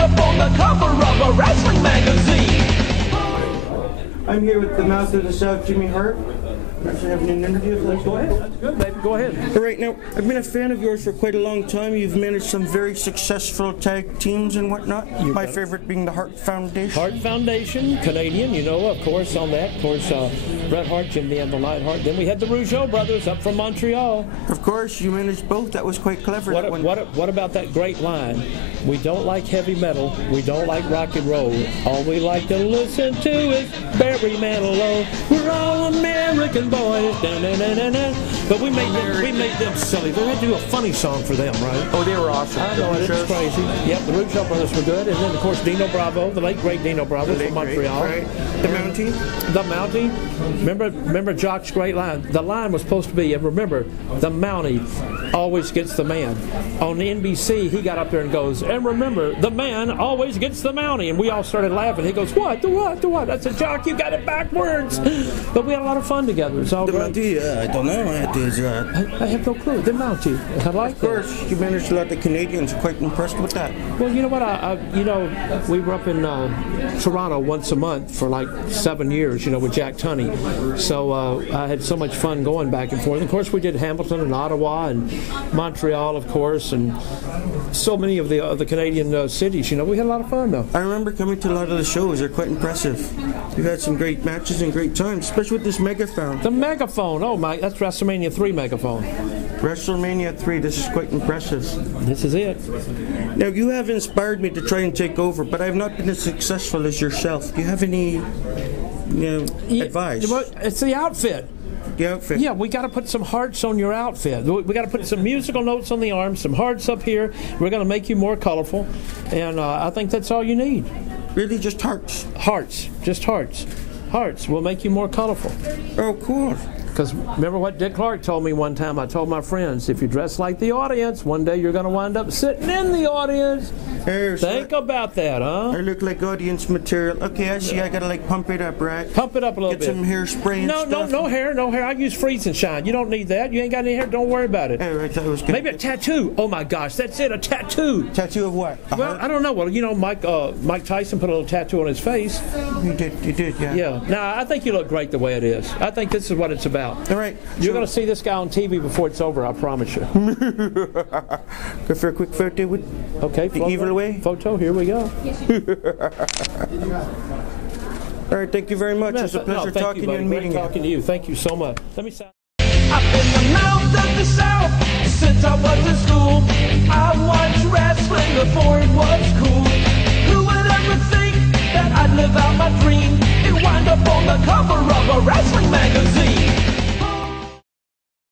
wind up on the cover of a wrestling magazine. I'm here with the Mouth of the South, Jimmy Hart. I'm actually having an interview. Go ahead. That's good, baby. Go ahead. All right, now, I've been a fan of yours for quite a long time. You've managed some very successful tag teams and whatnot. My favorite being the Hart Foundation. Hart Foundation, Canadian, you know, of course, on that. Of course, Bret Hart, Jim the Anvil Neidhart. Then we had the Rougeau brothers up from Montreal. Of course, you managed both. That was quite clever. What about that great line? We don't like heavy metal. We don't like rock and roll. All we like to listen to is Barry Manilow. We're all American boys. But we made them silly. They had to do a funny song for them, right? Oh, they were awesome. I know, it's crazy. Yep, the Rougeau brothers were good. And then, of course, Dino Bravo, the late great Dino Bravo from Montreal. Right. The Mountie. The Mountie. Remember Jock's great line? The line was supposed to be, and remember, the Mountie always gets the man. On the NBC, he got up there and goes, and remember, the man always gets the Mountie. And we all started laughing. He goes, what? The what? The what? I said, Jock, you got it backwards. But we had a lot of fun together. It's all The great. Mountie, I don't know. I have no clue. The Mountie. I like Of course, you managed a lot of the Canadians. Quite impressed with that. Well, you know what? We were up in Toronto once a month for like 7 years, with Jack Tunney. So I had so much fun going back and forth. And of course, we did Hamilton and Ottawa and Montreal, of course, and so many of the Canadian cities. We had a lot of fun, though. I remember coming to a lot of the shows. They're quite impressive. You've had some great matches and great times, especially with this megaphone. The megaphone. Oh, my. That's WrestleMania 3 megaphone. WrestleMania 3. This is quite impressive. This is it. Now, you have inspired me to try and take over, but I've not been as successful as yourself. Do you have any advice? It's the outfit. The outfit. Yeah, we got to put some hearts on your outfit. We got to put some musical notes on the arms, some hearts up here. We're going to make you more colorful, and I think that's all you need. Really, just hearts? Hearts, just hearts. Hearts will make you more colorful. Oh, cool. Because remember what Dick Clark told me one time? I told my friends, if you dress like the audience, one day you're going to wind up sitting in the audience. Think about that, huh? I look like audience material. Okay, I see. I got to pump it up, right? Pump it up a little bit. Get some hairspray and stuff. No hair. I use Freeze and Shine. You don't need that. You ain't got any hair. Don't worry about it. Oh, I thought it was Maybe a tattoo. Oh my gosh, that's it. A tattoo. Tattoo of what? Well, I don't know. Well, Mike Tyson put a little tattoo on his face. He did, yeah. Yeah. Now, I think you look great the way it is. I think this is what it's about. All right. You're going to see this guy on TV before it's over, I promise you. Go for a quick photo with the evil way? Photo, here we go. All right, thank you very much. It's a pleasure talking to you and meeting you. Talking to you. Thank you so much. Let me sound. I've been the mouth of the South since I was in school. I watched wrestling before it was cool. Who would ever think that I'd live out my dream and wind up on the cover of a wrestling magazine?